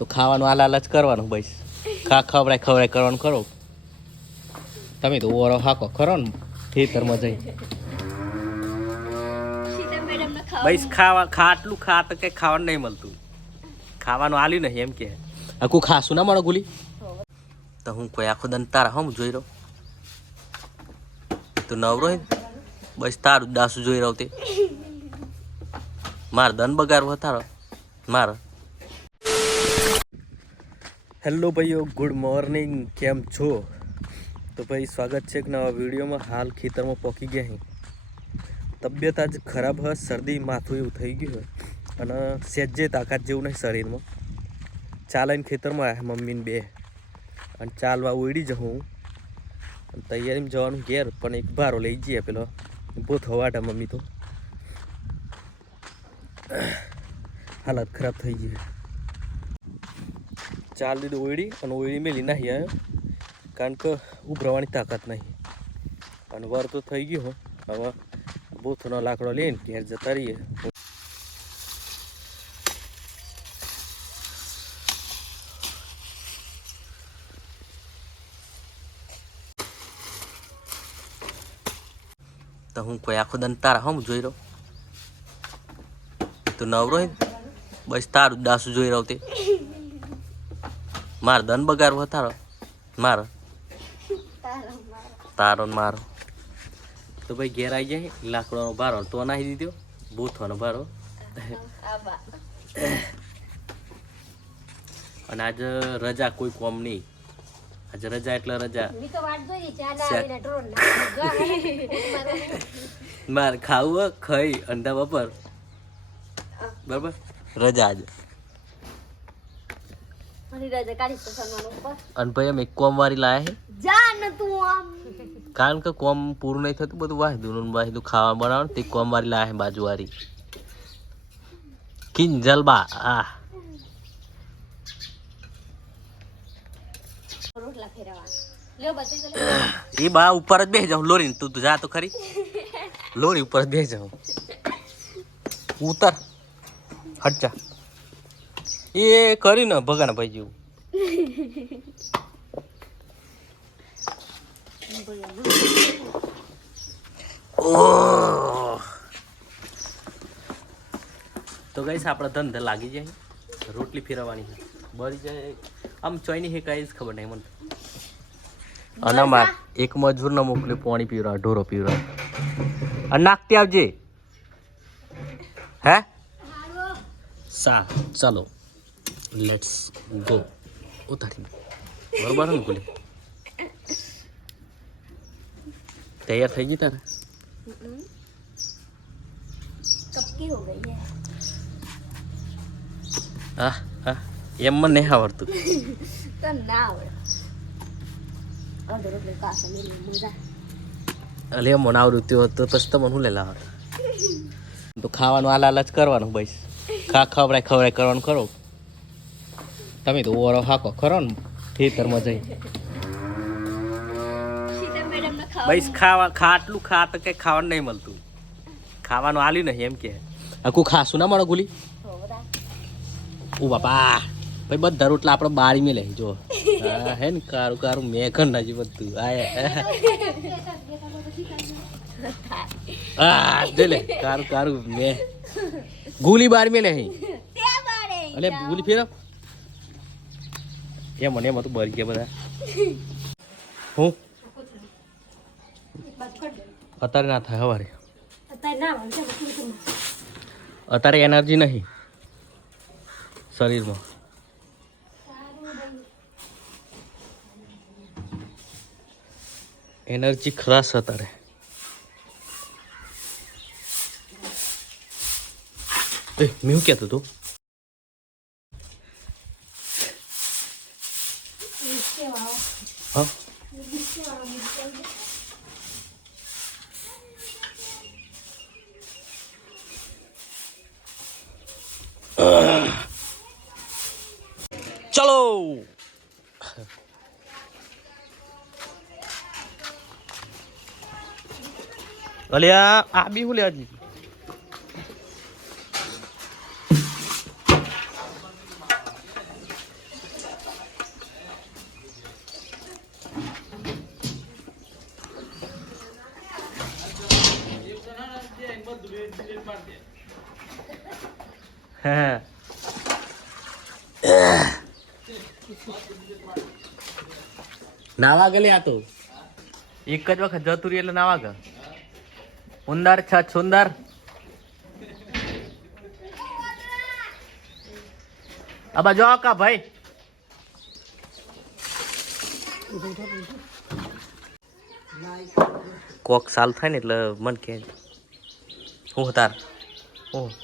તો ખાવાનું આલાલ જ કરવાનું બસ. ખા ખવડાય ખવડાય કરવાનું ખરો. તમે તો ઓરો હાકો ખરો ને ખેતરમાં જઈ બસ ખાવા ખા આટલું ખા તો કઈ ખાવાનું નહીં મળતું. ખાવાનું આલ્યું નહીં એમ કે. આખું ખાસું ના મળે ગુલી? તો હું કોઈ આખો દન તારા હમ જોઈ રહ્યો. તું નવરો બસ તારું દાસું જોઈ રહ્યો તે. માર દન બગાડવો તારો. માર. હેલો ભાઈઓ, ગુડ મોર્નિંગ. કેમ છો? તો ભાઈ, સ્વાગત છે એક નવા વિડીયોમાં. હાલ ખેતરમાં પહોંચી ગયા અહીં તબિયત આજ ખરાબ હોય શરદી, માથું એવું થઈ ગયું અને સેજે તાકાત જેવું નહીં શરીરમાં. ચાલાઈને ખેતરમાં આવ્યા મમ્મીને બે. અને ચાલવા ઉડી જાઉં હું. અને તૈયારીમાં જવાનું ઘેર, પણ એક ભારો લઈ જઈએ પેલો. બહુ થવાટા મમ્મી તો. હાલત ખરાબ થઈ ગઈ ચાલ દીધું ઓયડી અને ઓયડી મેલી નાખી આવ્યો કારણ કે ઉભરવાની તાકાત નહીં. અને વર તો થઈ ગયો હવે બૂથનો લાકડો લઈને ઘેર જતા રહીએ. તો હું કોઈ આખો દન તારા હમ જોઈ રહ્યો? તું નવરો બસ તારું દાસું જોઈ રહ્યો તે. માર દન બગાર વધારો મારો. તારો મારો. તો ભાઈ ઘેર આવી જાય લાકડાનો ભારો તો નાહી દીધો બૂથવાનો ભારો અને આજે રજા કોઈ કોમ નહીં. આજે રજા એટલે રજા. માર ખાવું ખાઈ અંડા બપર બરાબર? રજા આજે મારી રજા કાઢી તો સન્માન ઉપર અને ભાઈ અમે કોમ વાળી લાયા છે જા ને તું આમ. કારણ કે કોમ પૂરું નહીં થતું બધું વાહિદું ને વાહિદું ખાવા બનાવવાનું તે કોમ વારી લાયા છે બાજુવાળી કિંજલબા આ. એ બા ઉપર જ બેસી જાઉં. લોરી તું તું જા તો ખરી. લોરી ઉપર જ બેસી જાઉં. ઉતર. હટ જા. એ કરી ને ભગાના ભાઈ જેવું. તો ગઈશ આપણા ધંધે લાગી જાય. રોટલી ફેરવવાની છે. બળી જાય. આમ ચોઈની હે કાંઈ જ ખબર નહીં મને. અને માર એક મજૂર ન મોકલ્યો પાણી પીવરા ઢોરો પીવરા અને નાખતી આવજે. હે? સા ચાલો. લેટ્સ ગો ઉતારી બરોબર ને બોલે તૈયાર થઈ ગઈ તારે? કપકી હો ગઈ હા. હા એમ મને નહીં આવડતું. તો ના આવડે. એમ મને આવડતું તો પછી તમને હું લેલા આવડે તો ખાવાનું આલા જ કરવાનું બસ. ખા ખવડાય ખવડાય કરવાનું ખરો તમે તો ઓરો હાકો ખરો ને ખેતરમાં જઈ. ભાઈ ખાવા ખા આટલું ખા તો કઈ ખાવાનું નહીં મળતું. ખાવાનું આલ્યું નહીં એમ કે. આખું ખાસું ના મળે ગુલી? ઓ બાપા ભાઈ બધા રોટલા આપણે બારી મેં લઈ જો. હા હે ને કારું કારું મેં કર નાખ્યું બધું. આ દે લે કારું કારું મેં ગુલી બાર મેં લઈ અલે ગુલી ફેરવ એમ મને એમ હતું, બરી ગયા બધા. હું? અત્યારે ના થાય હવારે. અત્યારે એનર્જી નહીં. શરીરમાં. એનર્જી ખરાશ અત્યારે. એ, મેં ક્યાં હતો? હા ચલો અલ્યા આ બી હું લેવા નાવા ગલે આ તો એક જ વખત જતું રહી એટલે નાવા ગ ઉંદર છ સુંદર અબા જો કા ભાઈ કોક સાલ થાય ને એટલે મન કે હું તાર હું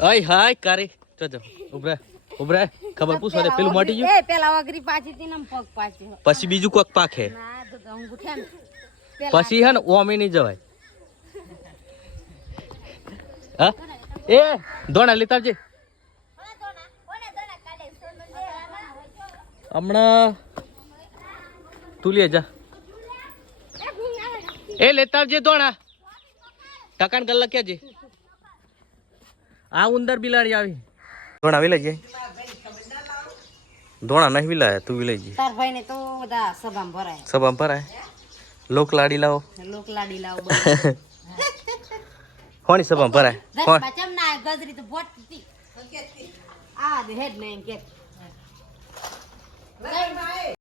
અય હાય કારી. જો ઉભરા ઉભરે. ખબર પૂછો દે પેલું મટી ગયું? એ પેલા વગરી પાછી હતી પગ પાછી. પછી બીજું કોક પાખે ના તો અંગૂઠે પછી હે ને ઓમે નહીં જવાય. હા? એ દોણા લેતા આવજે હમણાં તું લે જા. એ લેતા આવજે દોણા ટકાન કલાક ક્યાં છે? આ ઉંદર બિલાડી આવી. ધોણા વિલાઈ જાય. દોણા નહીં વિલાય તું વિલાઈ જાય. તાર ભાઈ ને તો બધા સભામાં ભરાય. સભામાં ભરાય? લોક લાડી લાવો. લોક લાડી લાવો. કોની સભામાં ભરાય? કોણ બચમ ના ગજરી તો બોટ હતી. આ દે હેડ નહીં કે.